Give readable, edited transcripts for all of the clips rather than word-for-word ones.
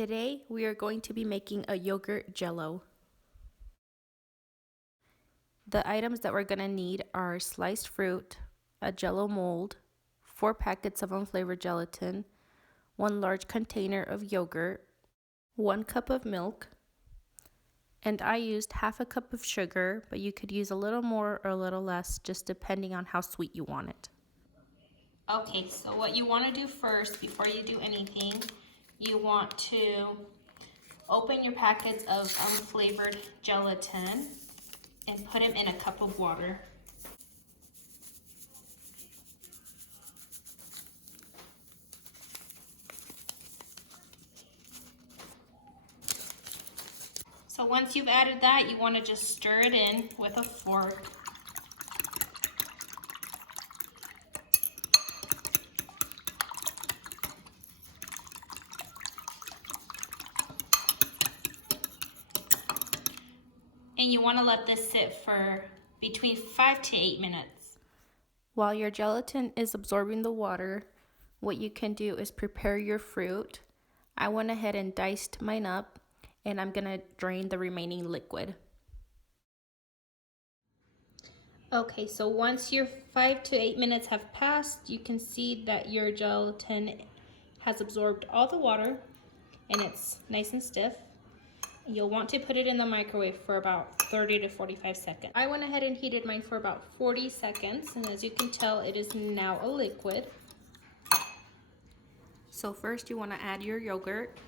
Today we are going to be making a yogurt jello. The items that we're going to need are sliced fruit, a jello mold, 4 packets of unflavored gelatin, 1 large container of yogurt, 1 cup of milk, and I used half a cup of sugar, but you could use a little more or a little less, just depending on how sweet you want it. Okay, so what you want to do first, before you do anything, you want to open your packets of unflavored gelatin and put them in a cup of water. So once you've added that, you want to just stir it in with a fork. And you want to let this sit for between 5 to 8 minutes. While your gelatin is absorbing the water, what you can do is prepare your fruit. I went ahead and diced mine up, and I'm going to drain the remaining liquid. Okay, so once your 5 to 8 minutes have passed, you can see that your gelatin has absorbed all the water and it's nice and stiff. You'll want to put it in the microwave for about 30 to 45 seconds. I went ahead and heated mine for about 40 seconds, and as you can tell, it is now a liquid. So first you want to add your yogurt.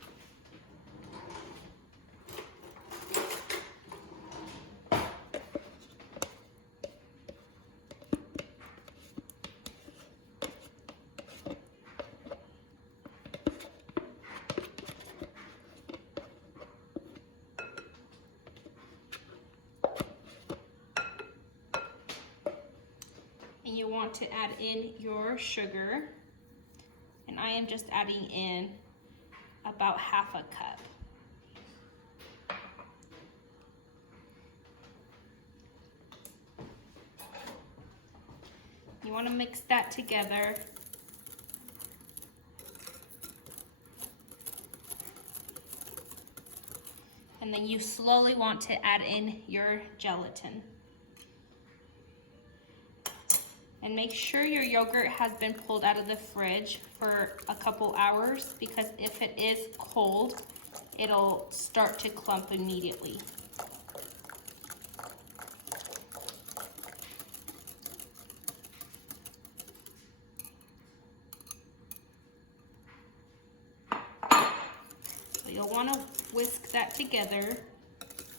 And you want to add in your sugar, and I am just adding in about half a cup. You want to mix that together. And then you slowly want to add in your gelatin. And make sure your yogurt has been pulled out of the fridge for a couple hours, because if it is cold, it'll start to clump immediately. So you'll want to whisk that together,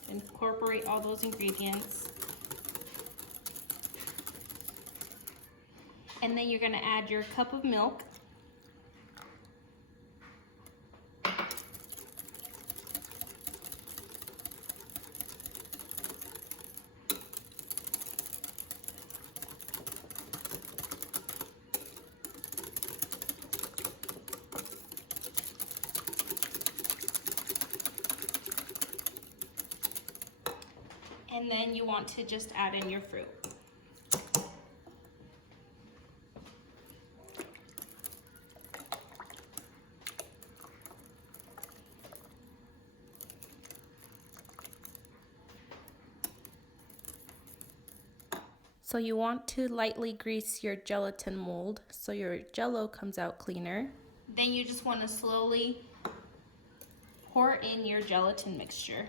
incorporate all those ingredients. And then you're going to add your cup of milk. And then you want to just add in your fruit. So you want to lightly grease your gelatin mold so your jello comes out cleaner. Then you just want to slowly pour in your gelatin mixture.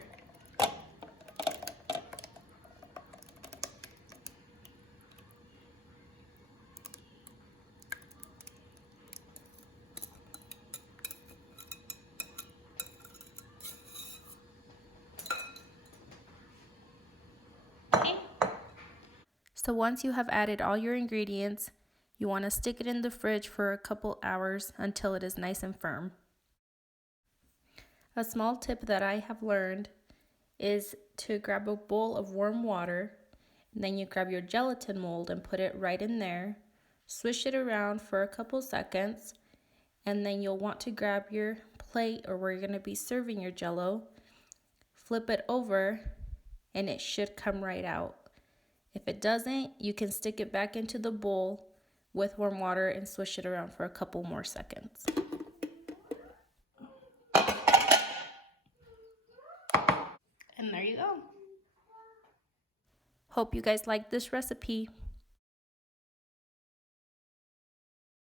Okay. So once you have added all your ingredients, you want to stick it in the fridge for a couple hours until it is nice and firm. A small tip that I have learned is to grab a bowl of warm water, and then you grab your gelatin mold and put it right in there, swish it around for a couple seconds, and then you'll want to grab your plate or where you're going to be serving your jello, flip it over, and it should come right out. If it doesn't, you can stick it back into the bowl with warm water and swish it around for a couple more seconds. And there you go. Hope you guys liked this recipe.